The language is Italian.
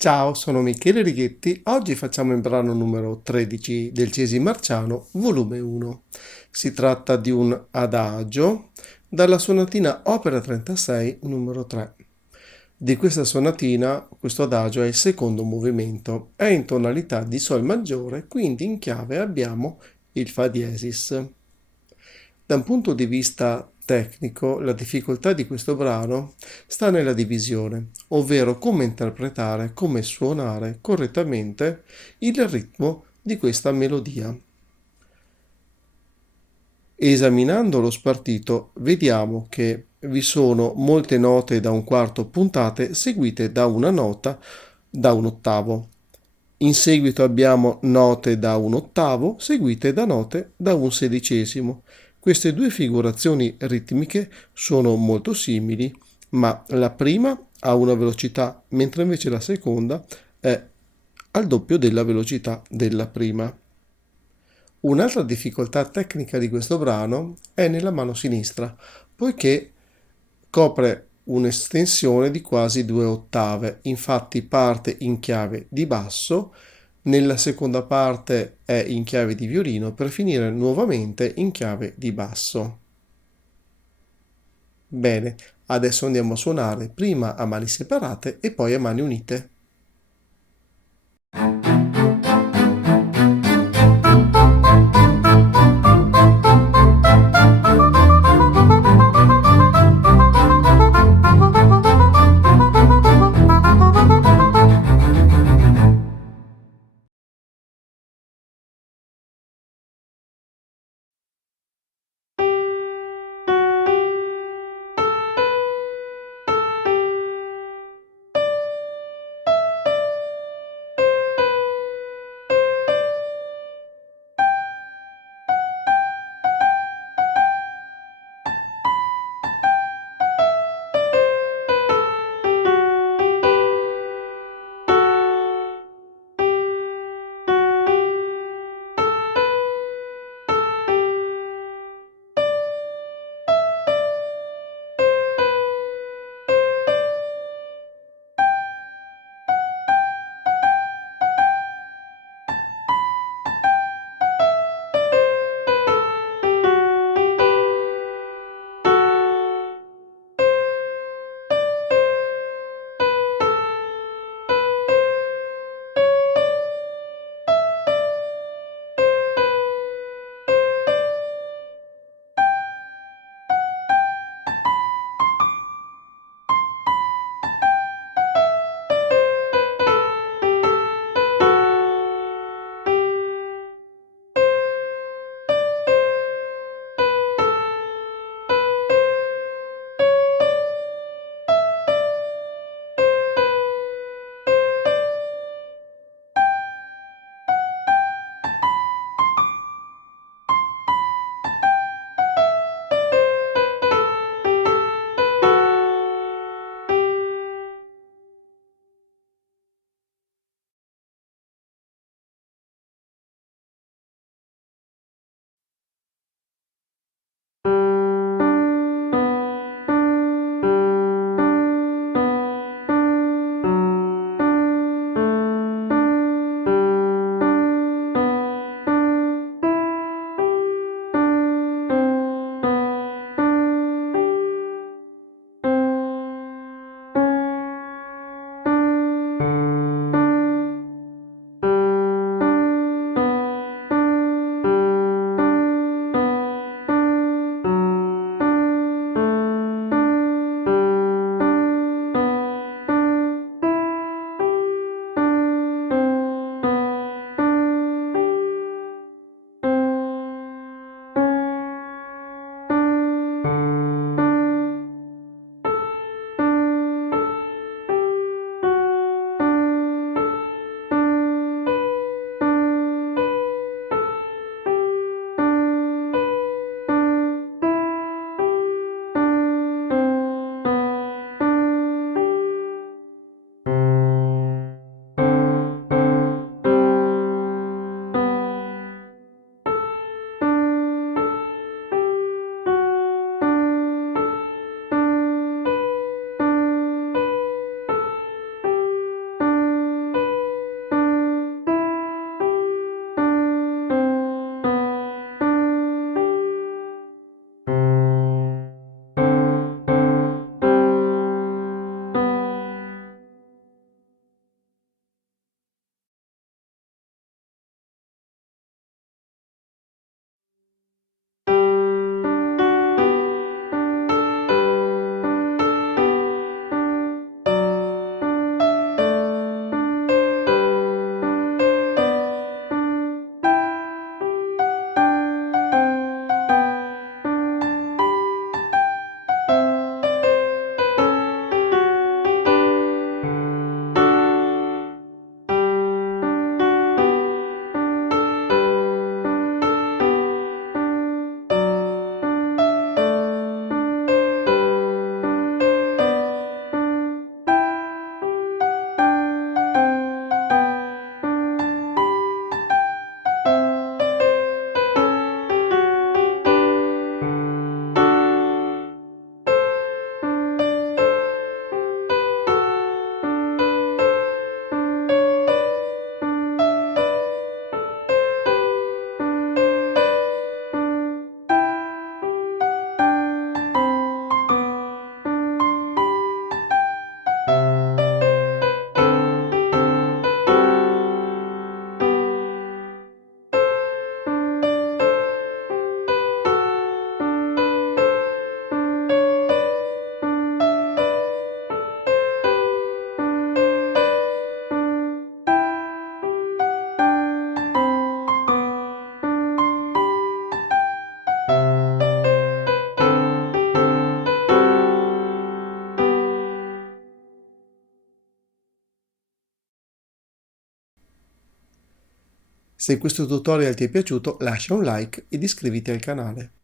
Ciao, sono Michele Righetti. Oggi facciamo il brano numero 13 del Cesi Marciano, volume 1. Si tratta di un adagio dalla sonatina Opera 36, numero 3. Di questa sonatina, questo adagio è il secondo movimento. È in tonalità di Sol maggiore, quindi in chiave abbiamo il Fa diesis. Da un punto di vista tecnico, la difficoltà di questo brano sta nella divisione, ovvero come interpretare, come suonare correttamente il ritmo di questa melodia. Esaminando lo spartito, vediamo che vi sono molte note da un quarto puntate seguite da una nota da un ottavo. In seguito abbiamo note da un ottavo seguite da note da un sedicesimo. Queste due figurazioni ritmiche sono molto simili, ma la prima ha una velocità, mentre invece la seconda è al doppio della velocità della prima. Un'altra difficoltà tecnica di questo brano è nella mano sinistra, poiché copre un'estensione di quasi 2 ottave, infatti parte in chiave di basso, nella seconda parte è in chiave di violino per finire nuovamente in chiave di basso. Bene, adesso andiamo a suonare prima a mani separate e poi a mani unite. Se questo tutorial ti è piaciuto lascia un like ed iscriviti al canale.